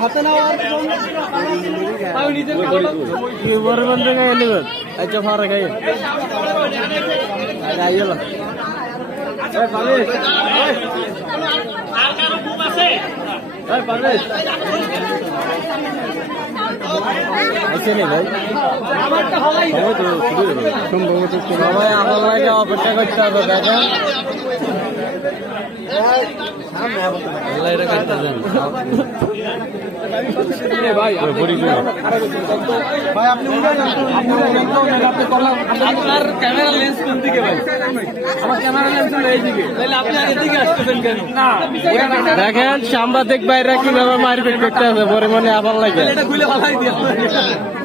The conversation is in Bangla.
হাতে না বড় বন্ধু গায়ে নেবেন আচ্ছা ফারা গায়ে আইলো আচ্ছা নে ভাই সবাই আমার লাগে অপেক্ষা করতে হবে দেখেন ভাই আপনি আপনার ক্যামেরা লেন্স কোন দিকে ভাই আমার ক্যামেরা লেন্স হলো এইদিকে তাহলে আপনি এদিকে আসতেছেন কেন না দেখেন সাংবাদিক ভাইরা কিভাবে মারপিট করতে আছে পরে মনে আবার লাগে এটা খুলে ফেলাই দিয়ে